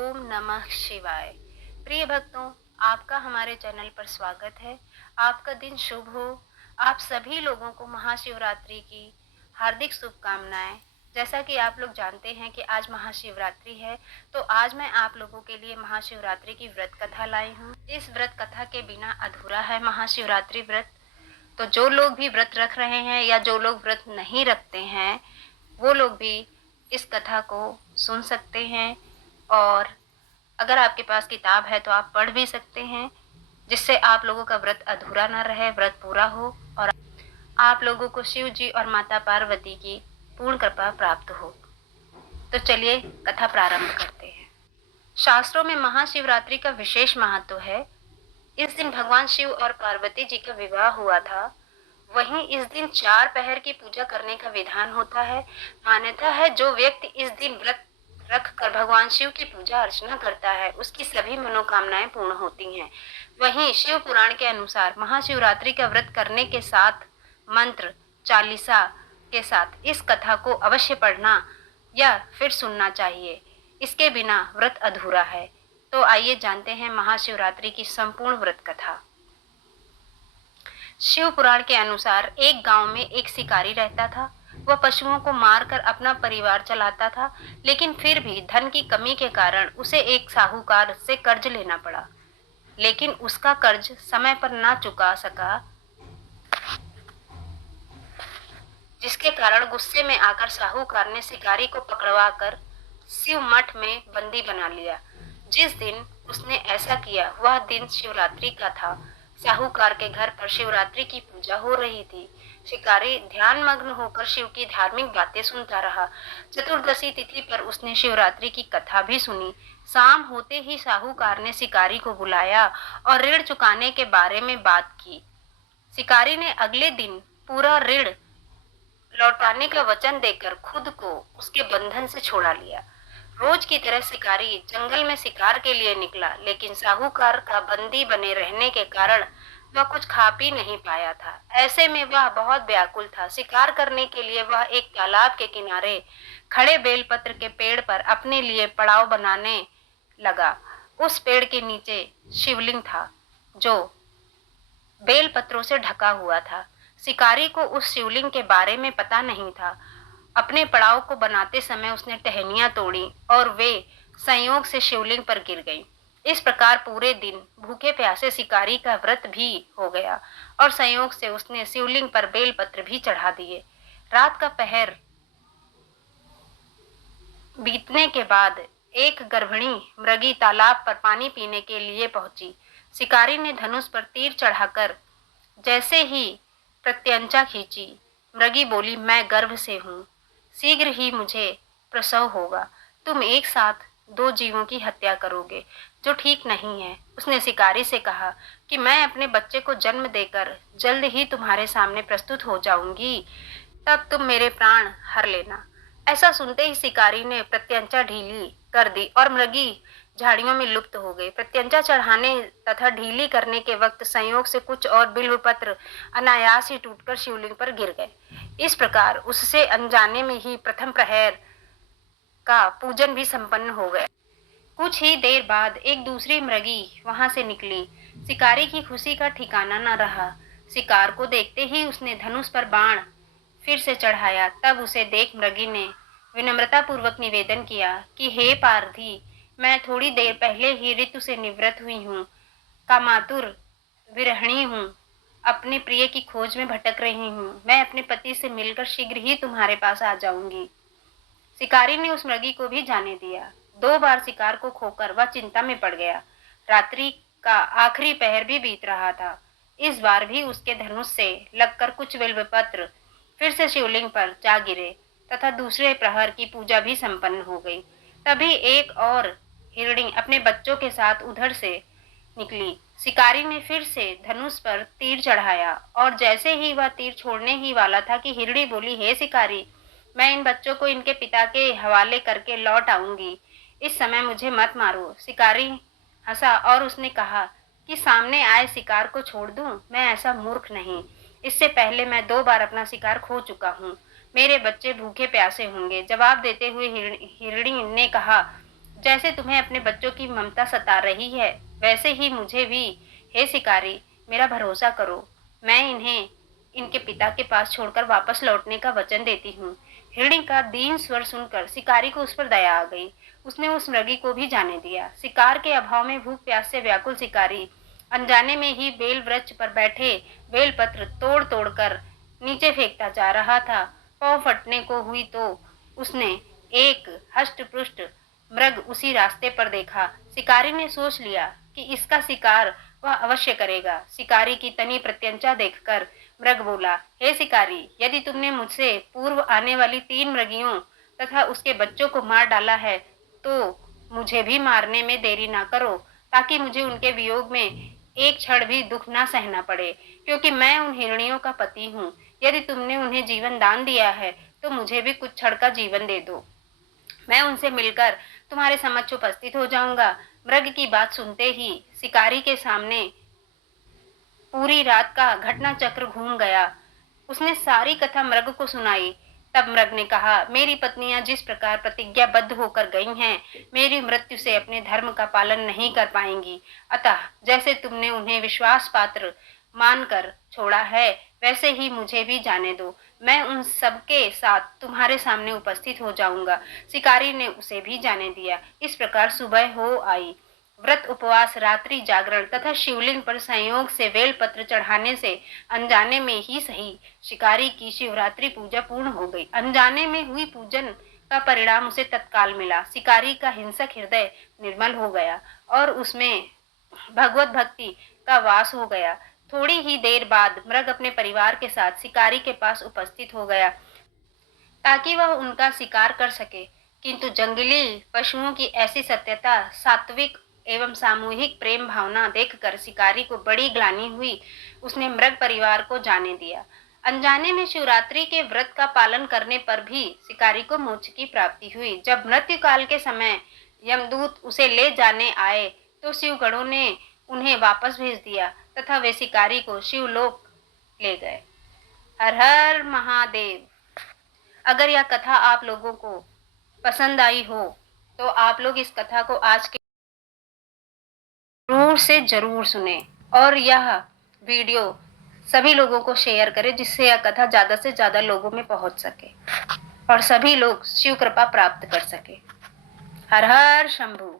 ओम नमः शिवाय। प्रिय भक्तों, आपका हमारे चैनल पर स्वागत है। आपका दिन शुभ हो। आप सभी लोगों को महाशिवरात्रि की हार्दिक शुभकामनाएं। जैसा कि आप लोग जानते हैं कि आज महाशिवरात्रि है, तो आज मैं आप लोगों के लिए महाशिवरात्रि की व्रत कथा लाई हूँ। इस व्रत कथा के बिना अधूरा है महाशिवरात्रि व्रत। तो जो लोग भी व्रत रख रहे हैं या जो लोग व्रत नहीं रखते हैं, वो लोग भी इस कथा को सुन सकते हैं। और अगर आपके पास किताब है तो आप पढ़ भी सकते हैं, जिससे आप लोगों का व्रत अधूरा ना रहे, व्रत पूरा हो और आप लोगों को शिव जी और माता पार्वती की पूर्ण कृपा प्राप्त हो। तो चलिए कथा प्रारंभ करते हैं। शास्त्रों में महाशिवरात्रि का विशेष महत्व है। इस दिन भगवान शिव और पार्वती जी का विवाह हुआ था। वहीं इस दिन 4 पहर की पूजा करने का विधान होता है। मान्यता है जो व्यक्ति इस दिन व्रत रख कर भगवान शिव की पूजा अर्चना करता है, उसकी सभी मनोकामनाएं पूर्ण होती हैं। वहीं शिव पुराण के अनुसार महाशिवरात्रि का व्रत करने के साथ मंत्र चालीसा के साथ इस कथा को अवश्य पढ़ना या फिर सुनना चाहिए। इसके बिना व्रत अधूरा है। तो आइए जानते हैं महाशिवरात्रि की संपूर्ण व्रत कथा। शिव पुराण के अनुसार एक गांव में एक शिकारी रहता था। वह पशुओं को मारकर अपना परिवार चलाता था, लेकिन फिर भी धन की कमी के कारण उसे एक साहूकार से कर्ज लेना पड़ा। लेकिन उसका कर्ज समय पर ना चुका सका, जिसके कारण गुस्से में आकर साहूकार ने शिकारी को पकड़वाकर शिव मठ में बंदी बना लिया। जिस दिन उसने ऐसा किया वह दिन शिवरात्रि का था। साहूकार के घर पर शिवरात्रि की पूजा हो रही थी। शिकारी ध्यान मग्न होकर शिव की धार्मिक बातें सुनता रहा। चतुर्दशी तिथि पर उसने शिवरात्रि की कथा भी सुनी। शाम होते ही साहूकार ने शिकारी को बुलाया और ऋण चुकाने के बारे में बात की। शिकारी ने अगले दिन पूरा ऋण लौटाने का वचन देकर खुद को उसके बंधन से छुड़ा लिया। रोज की तरह शिकारी जंगल में शिकार के लिए निकला, लेकिन साहूकार का बंदी बने रहने के कारण वह कुछ खा पी नहीं पाया था। ऐसे में वह बहुत व्याकुल था। शिकार करने के लिए वह एक तालाब के किनारे खड़े बेलपत्र के पेड़ पर अपने लिए पड़ाव बनाने लगा। उस पेड़ के नीचे शिवलिंग था, जो बेलपत्रों से ढका हुआ था। शिकारी को उस शिवलिंग के बारे में पता नहीं था। अपने पड़ाव को बनाते समय उसने टहनियां तोड़ी और वे संयोग से शिवलिंग पर गिर गईं। इस प्रकार पूरे दिन भूखे प्यासे शिकारी का व्रत भी हो गया और संयोग से उसने शिवलिंग पर बेलपत्र भी चढ़ा दिए। रात का पहर बीतने के बाद एक गर्भिणी मृगी तालाब पर पानी पीने के लिए पहुंची। शिकारी ने धनुष पर तीर चढ़ाकर जैसे ही प्रत्यंचा खींची, मृगी बोली, मैं गर्भ से हूँ, शीघ्र ही मुझे प्रसव होगा। तुम एक साथ 2 जीवों की हत्या करोगे, जो ठीक नहीं है। उसने शिकारी से कहा कि मैं अपने बच्चे को जन्म देकर जल्द ही तुम्हारे सामने प्रस्तुत हो जाऊंगी, तब तुम मेरे प्राण हर लेना। ऐसा सुनते ही शिकारी ने प्रत्यंचा ढीली कर दी और मृगी झाड़ियों में लुप्त हो गई। प्रत्यंचा चढ़ाने तथा ढीली करने के वक्त संयोग से कुछ और बिल्वपत्र अनायास ही टूटकर शिवलिंग पर गिर गए। इस प्रकार उससे अनजाने में ही प्रथम प्रहर का पूजन भी संपन्न हो गया। कुछ ही देर बाद एक दूसरी मृगी वहां से निकली। शिकारी की खुशी का ठिकाना न रहा। शिकार को देखते ही उसने धनुष पर बाण फिर से चढ़ाया। तब उसे देख मृगी ने विनम्रता पूर्वक निवेदन किया कि हे पारधी, मैं थोड़ी देर पहले ही ऋतु से निवृत्त हुई हूँ, कामातुर विरहिणी हूँ, अपने प्रिय की खोज में भटक रही हूँ। मैं अपने पति से मिलकर शीघ्र ही तुम्हारे पास आ जाऊंगी। शिकारी ने उस मृगी को भी जाने दिया। 2 बार शिकार को खोकर वह चिंता में पड़ गया। रात्रि का आखिरी पहर भी बीत रहा था। इस बार भी उसके धनुष से लगकर कुछ बिल्वपत्र फिर से शिवलिंग पर जा गिरे तथा दूसरे प्रहर की पूजा भी संपन्न हो गई। तभी एक और हिरणी अपने बच्चों के साथ उधर से निकली। शिकारी ने फिर से धनुष पर तीर चढ़ाया और जैसे ही वह तीर छोड़ने ही वाला था कि हिरणी बोली, हे शिकारी, मैं इन बच्चों को इनके पिता के हवाले करके लौट आऊंगी। इस समय मुझे मत मारो। शिकारी हंसा और उसने कहा कि सामने आए शिकार को छोड़ दूं? मैं ऐसा मूर्ख नहीं। इससे पहले मैं 2 बार अपना शिकार खो चुका हूँ। मेरे बच्चे भूखे प्यासे होंगे। जवाब देते हुए हिरणी ने कहा, जैसे तुम्हें अपने बच्चों की ममता सता रही है, वैसे ही मुझे भी। हे शिकारी, मेरा भरोसा करो। मैं इन्हें इनके पिता के पास छोड़कर वापस लौटने का वचन देती हूँ। हिरणी का दीन स्वर सुनकर शिकारी को उस पर दया आ गई। उसने उस मृगी को भी जाने दिया। शिकार के अभाव में भूख प्यास से व्याकुल शिकारी अनजाने में ही बेल वृक्ष पर बैठे बेलपत्र तोड़ तोड़ कर नीचे फेंकता जा रहा था। पाँव फटने को हुई तो उसने एक हष्ट पुष्ट मृग उसी रास्ते पर देखा। शिकारी ने सोच लिया कि इसका शिकार वह अवश्य करेगा। शिकारी की तनी प्रत्यंचा देखकर मृग बोला, हे शिकारी, यदि तुमने मुझसे पूर्व आने वाली 3 मृगियों तथा उसके बच्चों को मार डाला है तो मुझे भी मारने में देरी ना करो, ताकि मुझे उनके वियोग में एक क्षण भी दुख ना सहना पड़े, क्योंकि मैं उन हिरणियों का पति हूँ। यदि तुमने उन्हें जीवन दान दिया है तो मुझे भी कुछ क्षण का जीवन दे दो। मैं उनसे मिलकर तुम्हारे समक्ष उपस्थित हो जाऊंगा। मृग की बात सुनते ही शिकारी के सामने पूरी रात का घटना चक्र घूम गया। उसने सारी कथा मृग को सुनाई। तब मृग ने कहा, मेरी पत्नियां जिस प्रकार प्रतिज्ञाबद्ध होकर गई हैं, मेरी मृत्यु से अपने धर्म का पालन नहीं कर पाएंगी। अतः जैसे तुमने उन्हें विश्वास पात्र मानकर छोड़ा है, वैसे ही मुझे भी जाने दो। मैं उन सबके साथ तुम्हारे सामने उपस्थित हो जाऊंगा। शिकारी ने उसे भी जाने दिया। इस प्रकार सुबह हो आई। व्रत उपवास, रात्रि जागरण तथा शिवलिंग पर संयोग से बेलपत्र चढ़ाने से अनजाने में ही सही शिकारी की शिवरात्रि पूजा पूर्ण हो गई। अनजाने में हुई पूजन का परिणाम उसे तत्काल मिला। शिकारी का हिंसक हृदय निर्मल हो गया और उसमें भगवत भक्ति का वास हो गया। थोड़ी ही देर बाद मृग अपने परिवार के साथ शिकारी के पास उपस्थित हो गया ताकि वह उनका शिकार कर सके। किंतु जंगली पशुओं की ऐसी सत्यता, सात्विक एवं सामूहिक प्रेम भावना देखकर शिकारी को बड़ी ग्लानि हुई। उसने मृग परिवार को जाने दिया। अनजाने में शिवरात्रि के व्रत का पालन करने पर भी शिकारी को मोक्ष की प्राप्ति हुई। जब मृत्यु काल के समय यमदूत उसे ले जाने आए तो शिवगणों ने उन्हें वापस भेज दिया तथा वे शिकारी को शिवलोक ले गए। हर हर महादेव। अगर यह कथा आप लोगों को पसंद आई हो तो आप लोग इस कथा को आज के जरूर से जरूर सुने और यह वीडियो सभी लोगों को शेयर करें, जिससे यह कथा ज्यादा से ज्यादा लोगों में पहुंच सके और सभी लोग शिव कृपा प्राप्त कर सके। हर हर शंभू।